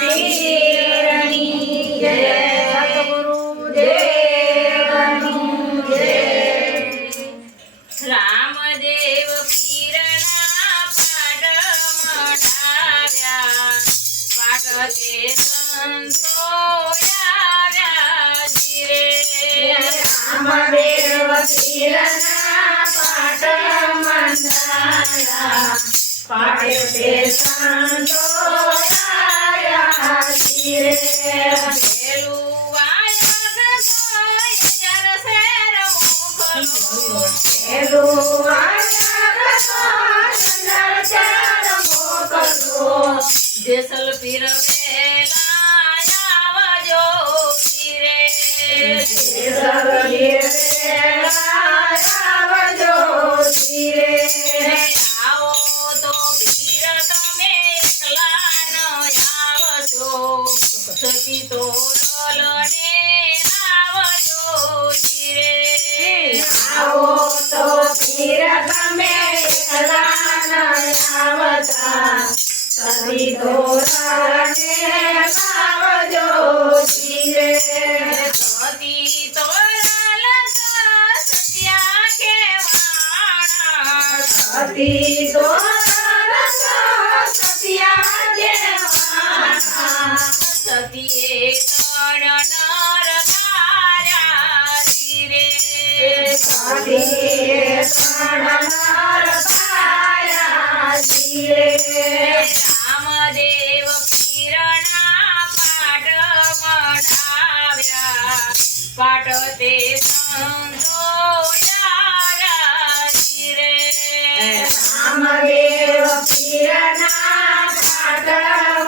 પીરની જય, સતગુરુદેવની જય. રામદેવ પીરના પાટ મંડાવ્યા, પાટ તે સંતો આવ્યા જીરે. રામદેવ પીરના પાટ મંડાવ્યા, પાટ તે સંતો આવ્યા જીરે. પેલું વાયગ તો શેર મોકલો, પેલું વાયગ તો મોકલો, જેસલ પીર વેલા આવજો જીરે. જેસલ પીર વેલા આવજો જીરે. આવો તો પીર તમે એકલા ન આવજો, સખી તોરલને આવજો જીરે. આવો તો પીર તમે એકલા ન આવતા, સખી તોરલને આવજો જીરે. સતી તોરલ સત્યા કેવાણા, સતી તોરલ સત્યા કેવાણા, સતીએ ત્રણ નર તાર્યા જીરે. સતીએ ત્રણ નર તાર્યા જીરે. રામદેવ પીરના પાટ મંડાવ્યા, પાટ તે સંતો આવ્યા જીરે. રામદેવ પીરના પાટ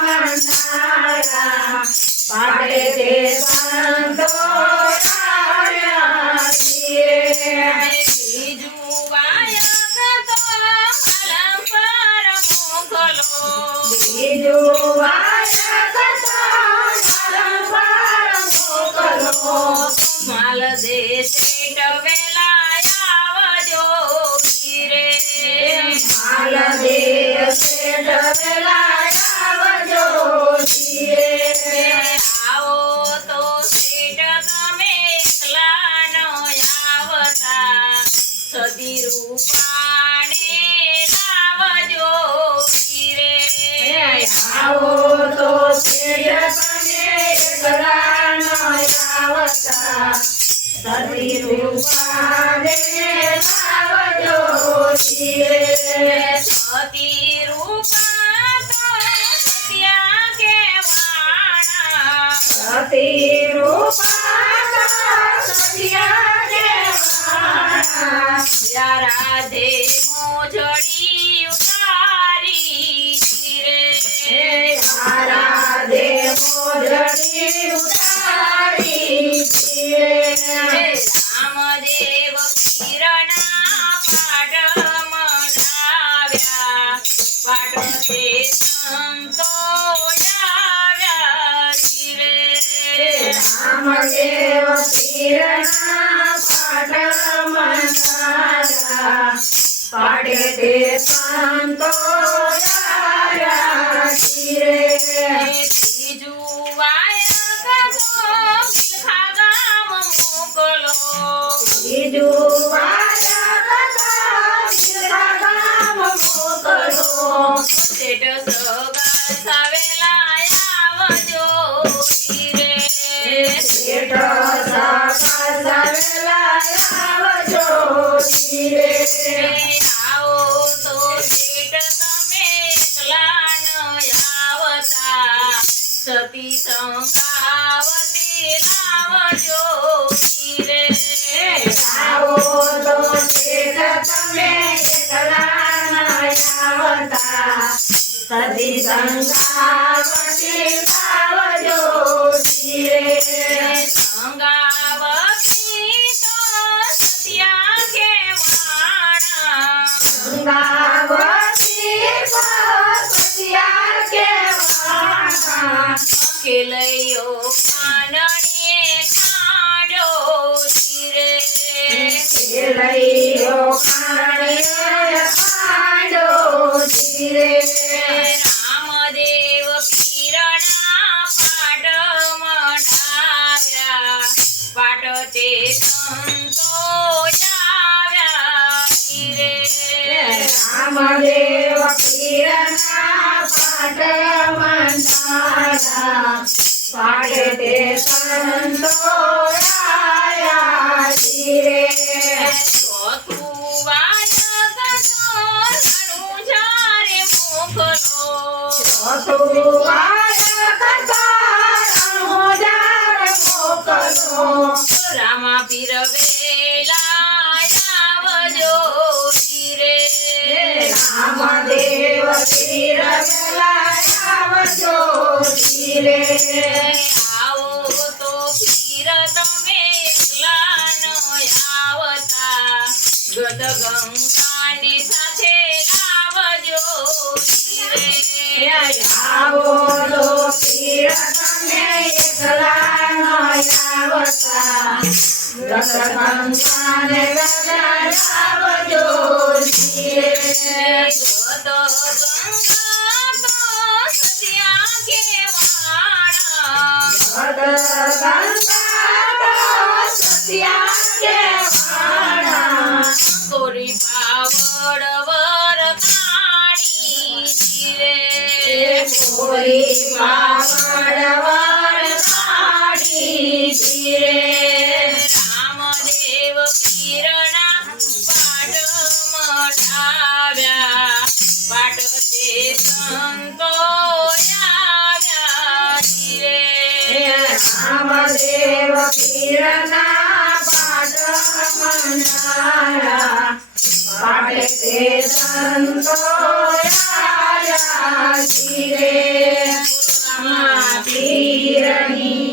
મંડાવ્યા, પાટ તે સંતો આવ્યા જીરે. બીજું વાયગ તો અલંકાર મોકલો, બીજું વાયગ તો અલંકાર મોકલો, માલ દેશે વેલા આવજો જીરે. માલ દેશે વેલા આવજો જીરે. આવો તો શેઠ તમે એકલા ન આવતા, સદી રૂપાણે લાવજો જીરે. આવો તો શેઠ તમે એકલા ન આવતા, સદી રૂપાણે લાવજો જીરે. સતી રૂપા તો સત્યા કેવાણા, સતી રૂપા તો સત્યા કેવાણા, રાધે મોજડી ઉતારી જીરે. રાધે મોજડી ઉતારી જીરે. રામદેવ પીરના પાટ મંડાવ્યા, પાટ તે સંતો આવ્યા જીરે. રામદેવ પીરના પાટ મંડાવ્યા, પાટ તે સંતો આવ્યા જીરે. ત્રીજું વાયગ તો બિલખા ગામ મોકલો, ત્રીજું વાયગ તો બિલખા ગામ મોકલો, શેઠ સગા સાવેલા આવજો જીરે. શેઠ સગા સાવેલા આવજો જીરે. આવો તો શેઠ તમે એકલા ન આવતા, સતી સંગાવતી લાવજો જીરે. આવો તો શેઠ તમે એકલા ન આવતા, સતી સંગાવતી લાવજો જીરે. સંગાવતી તો સત્યા કેવાણા, સંગાવતી તો સત્યા કેવાણા, અકેલયો કાનણીએ ખાડો જીરે. અકેલયો કાનણીએ ખાડો જીરે. રામદેવ પીરના સંતો આવ્યા રે રામદેવ પીરના પાટ મંડારા પાટે તે સંતો આયા રે ચોથું વાયક ઘણું જ્યારે મોકલો ચોથું વાયક તારણું ઝાડ મોકલો રામા પીર વેલા આવજો રે રામદેવ પીર વેલા આવજો રે આવો તો પીર તમે એકલા ન આવતા ગદ ગંગાની સાથે લાવજો રે આવો લો પીર તમે એકલા નો આવતા ગંગાને ગલાવજો રે ગદ ગંગા તો સત્યા કેવાણા સત્યા કેવાણા ગોરી પાવડ વર કાણી રે કોઈ પાવડ વર કાઢી રે રામદેવ પીરના પાટ મઢાવ્યા પાટ તે સંતો આવ્યા રે રામદેવ પીરના પાટ મંડારા પાટે તે સંતો આયા રે પીરની